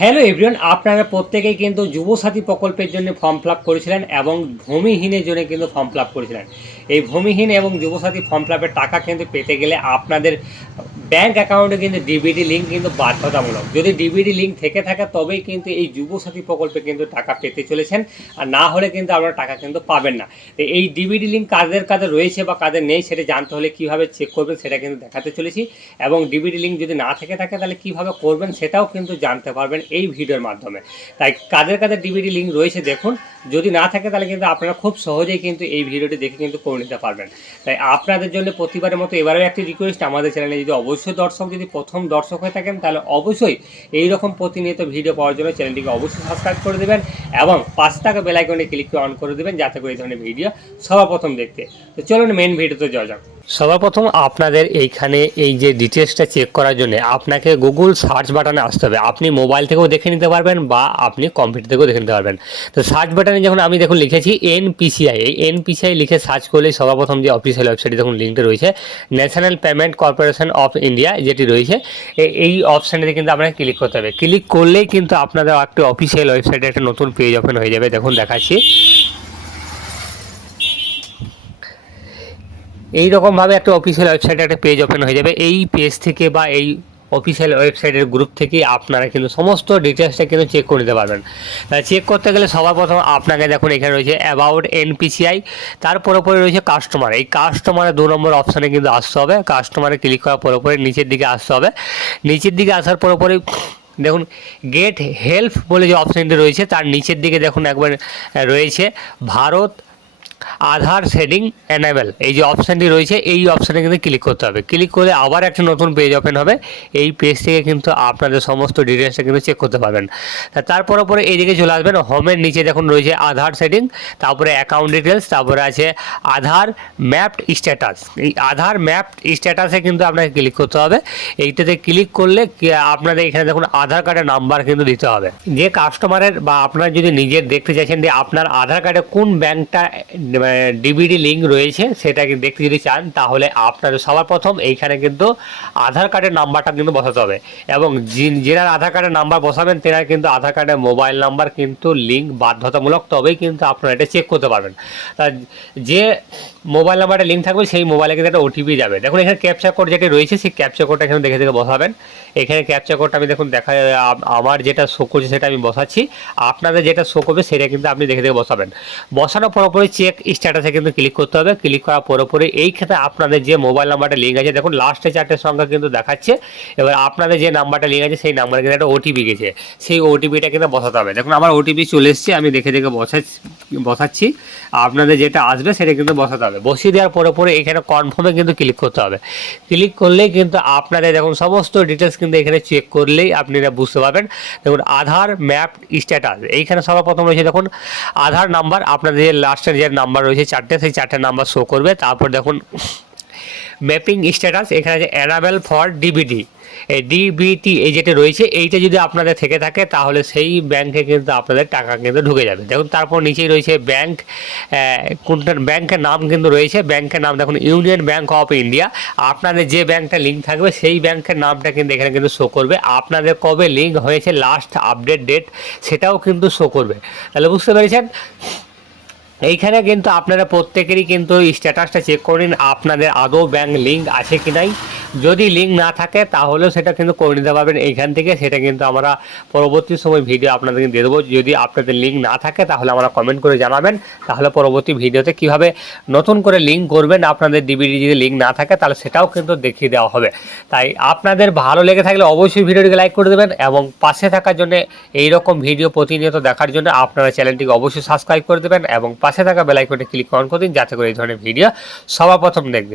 Hello everyone, আপনারা প্রত্যেকেই কিন্তু যুবসাথী প্রকল্পের জন্য ফর্ম ফিল আপ করেছিলেন এবং ভূমিহীনের জন্য কিন্তু ফর্ম ফিল আপ করেছিলেন। এই ভূমিহীন এবং যুবসাথী ফর্ম ফিল আপের টাকা কিন্তু পেতে গেলে আপনাদের ব্যাঙ্ক অ্যাকাউন্টে কিন্তু ডিবিটি লিঙ্ক কিন্তু বাধ্যতামূলক। যদি ডিবিটি লিঙ্ক থেকে থাকে তবেই কিন্তু এই যুবসাথী প্রকল্পে কিন্তু টাকা পেতে চলেছেন, আর না হলে কিন্তু আপনারা টাকা কিন্তু পাবেন না। তো এই ডিবিটি লিঙ্ক কাদের কাদের রয়েছে বা কাদের নেই সেটা জানতে হলে কীভাবে চেক করবেন সেটা কিন্তু দেখাতে চলেছি, এবং ডিবিটি লিঙ্ক যদি না থেকে থাকে তাহলে কীভাবে করবেন সেটাও কিন্তু জানতে পারবেন এই ভিডিওর মাধ্যমে। তাই কাদের কাদের ডিবিটি লিঙ্ক রয়েছে দেখুন, যদি না থাকে তাহলে কিন্তু আপনারা খুব সহজেই কিন্তু এই ভিডিওটি দেখে কিন্তু করে নিতে পারবেন। তাই আপনাদের জন্য প্রতিবারের মতো এবারেও একটি রিকোয়েস্ট, আমাদের চ্যানেলে যদি অবশ্যই দর্শক যদি প্রথম দর্শক হয়ে থাকেন তাহলে অবশ্যই এই রকম প্রতিনিয়ত ভিডিও পাওয়ার জন্য চ্যানেলটিকে অবশ্যই সাবস্ক্রাইব করে দেবেন এবং পাশে থাকা বেল আইকনে ক্লিক করে অন করে দেবেন যাতে করে এই ধরনের ভিডিও সবার প্রথম দেখতে। তো চলুন মেন ভিডিওতে যাওয়া যাক। সবার প্রথম আপনাদের এইখানে এই যে ডিটেলসটা চেক করার জন্য আপনাকে গুগল সার্চ বাটনে আসতে হবে। আপনি মোবাইল থেকেও দেখে নিতে পারবেন বা আপনি কম্পিউটার থেকেও দেখে নিতে পারবেন। তো সার্চ বাটনে যখন আমি দেখুন লিখেছি এনপিসিআই, এই এনপিসিআই লিখে সার্চ করলে সবার প্রথম যে অফিসিয়াল ওয়েবসাইটে দেখুন লিঙ্কটা রয়েছে national payment corporation of India যেটি রয়েছে, এই অপশানটিতে কিন্তু আপনাকে ক্লিক করতে হবে। ক্লিক করলেই কিন্তু আপনাদের একটা অফিসিয়াল ওয়েবসাইটে একটা নতুন পেজ ওপেন হয়ে যাবে। দেখুন দেখাচ্ছি, এইরকমভাবে একটা অফিসিয়াল ওয়েবসাইটে একটা পেজ ওপেন হয়ে যাবে। এই পেজ থেকে বা এই অফিসিয়াল ওয়েবসাইটের গ্রুপ থেকে আপনারা কিন্তু সমস্ত ডিটেলসটা কিন্তু চেক করে নিতে পারবেন। চেক করতে গেলে সবার প্রথম আপনাকে দেখুন এখানে রয়েছে অ্যাবাউট এনপিসিআই, তারপর ওপরে রয়েছে কাস্টমার। এই কাস্টমারের 2 নম্বর অপশানে কিন্তু আসতে হবে। কাস্টমারে ক্লিক করার পরে নিচের দিকে আসতে হবে। নিচের দিকে আসার পরে দেখুন গেট হেল্প বলে যে অপশানটি রয়েছে তার নিচের দিকে দেখুন একবার রয়েছে ভারত আধার শেডিং এনেবল, এই যে অপশানটি রয়েছে এই অপশানে কিন্তু ক্লিক করতে হবে। ক্লিক করে আবার একটা নতুন পেজ ওপেন হবে। এই পেজ থেকে কিন্তু আপনাদের সমস্ত ডিটেলসটা কিন্তু চেক করতে পারবেন। তারপরে এইদিকে চলে আসবেন, হোমের নিচে দেখুন রয়েছে আধার সেটিং, তারপরে অ্যাকাউন্ট ডিটেলস, তারপরে আছে আধার ম্যাপড স্ট্যাটাস। এই আধার ম্যাপড স্ট্যাটাসে কিন্তু আপনাকে ক্লিক করতে হবে। এইটাতে ক্লিক করলে আপনাদের এখানে দেখুন আধার কার্ডের নাম্বার কিন্তু দিতে হবে। যে কাস্টমারের বা আপনার যদি নিজের দেখতে চাইছেন যে আপনার আধার কার্ডে কোন ব্যাংকটা ডিবিটি লিঙ্ক রয়েছে সেটা দেখতে যদি চান তাহলে আপনাদের সবার প্রথম এইখানে কিন্তু আধার কার্ডের নাম্বারটা কিন্তু বসাতে হবে, এবং যেনার আধার কার্ডের নাম্বার বসাবেন তেনার কিন্তু আধার কার্ডের মোবাইল নাম্বার কিন্তু লিঙ্ক বাধ্যতামূলক, তবেই কিন্তু আপনারা এটা চেক করতে পারবেন। তা যে মোবাইল নাম্বারটা লিঙ্ক থাকবে সেই মোবাইলে কিন্তু একটা ওটিপি যাবে। দেখুন এখানে ক্যাপচা কোড যেটি রয়েছে সেই ক্যাপচা কোডটা এখানে দেখে বসাবেন। এখানে ক্যাপচা কোডটা আমি দেখুন আমার যেটা শো করছে সেটা আমি বসাচ্ছি, আপনাদের যেটা শো করবে সেটা কিন্তু আপনি দেখে বসাবেন। বসানোর পরে চেক স্ট্যাটাসে কিন্তু ক্লিক করতে হবে। ক্লিক করার পরে এই ক্ষেত্রে আপনাদের যে মোবাইল নাম্বারটা লিঙ্ক আছে দেখুন লাস্টে 4টে সংখ্যা কিন্তু দেখাচ্ছে। এবার আপনাদের যে নাম্বারটা লিঙ্ক আছে সেই নাম্বারে কিন্তু একটা ওটিপি গেছে, সেই ওটিপিটা কিন্তু বসাতে হবে। দেখুন আমার ওটিপি চলে এসছে, আমি দেখে বসাচ্ছি। আপনাদের যেটা আসবে সেটা কিন্তু বসাতে হবে। বসিয়ে দেওয়ার পরে এখানে কনফার্মে কিন্তু ক্লিক করতে হবে। ক্লিক করলেই কিন্তু আপনাদের দেখুন সমস্ত ডিটেলস কিন্তু এখানে চেক করলেই আপনারা বুঝতে পারবেন। দেখুন আধার ম্যাপ স্ট্যাটাস, এইখানে সবার প্রথম রয়েছে দেখুন আধার নাম্বার, আপনাদের যে লাস্টের যে নাম্বার রয়েছে 4টে সেই 4টে নাম্বার শো করবে। তারপর দেখুন ম্যাপিং স্ট্যাটাস, এখানে আছে অ্যানাবেল ফর ডিবিটি, এই ডিবিটি এই যেটা রয়েছে এইটা যদি আপনাদের থেকে থাকে তাহলে সেই ব্যাংকে কিন্তু আপনাদের টাকা কিন্তু ঢুকে যাবে। দেখুন তারপর নিচেই রয়েছে ব্যাংক, কোনটা ব্যাংকের নাম কিন্তু রয়েছে, ব্যাংকের নাম দেখুন ইউনিয়ন ব্যাংক অফ ইন্ডিয়া। আপনাদের যে ব্যাংকটা লিঙ্ক থাকবে সেই ব্যাংকের নামটা কিন্তু এখানে কিন্তু শো করবে। আপনাদের কবে লিঙ্ক হয়েছে লাস্ট আপডেট ডেট সেটাও কিন্তু শো করবে। তাহলে বুঝতে পেরেছেন, এইখানে কিন্তু আপনারা প্রত্যেকেরই কিন্তু স্ট্যাটাসটা চেক করেন আপনাদের আদৌ ব্যাংক লিঙ্ক আছে কি নাই। যদি লিঙ্ক না থাকে তাহলেও সেটা কিন্তু করে নিতে পারবেন এইখান থেকে। সেটা কিন্তু আমরা পরবর্তী সময় ভিডিও আপনাদেরকে দিয়ে দেবো। যদি আপনাদের লিঙ্ক না থাকে তাহলে আমরা কমেন্ট করে জানাবেন, তাহলে পরবর্তী ভিডিওতে কীভাবে নতুন করে লিঙ্ক করবেন আপনাদের ডিবিটি যদি লিঙ্ক না থাকে তাহলে সেটাও কিন্তু দেখিয়ে দেওয়া হবে। তাই আপনাদের ভালো লেগে থাকলে অবশ্যই ভিডিওটিকে লাইক করে দেবেন, এবং পাশে থাকার জন্য এইরকম ভিডিও প্রতিনিয়ত দেখার জন্য আপনারা চ্যানেলটিকে অবশ্যই সাবস্ক্রাইব করে দেবেন এবং পাশে থাকা বেল আইকনে ক্লিক অন করে দিন যাতে করে এই ধরনের ভিডিও সবার প্রথম দেখবেন।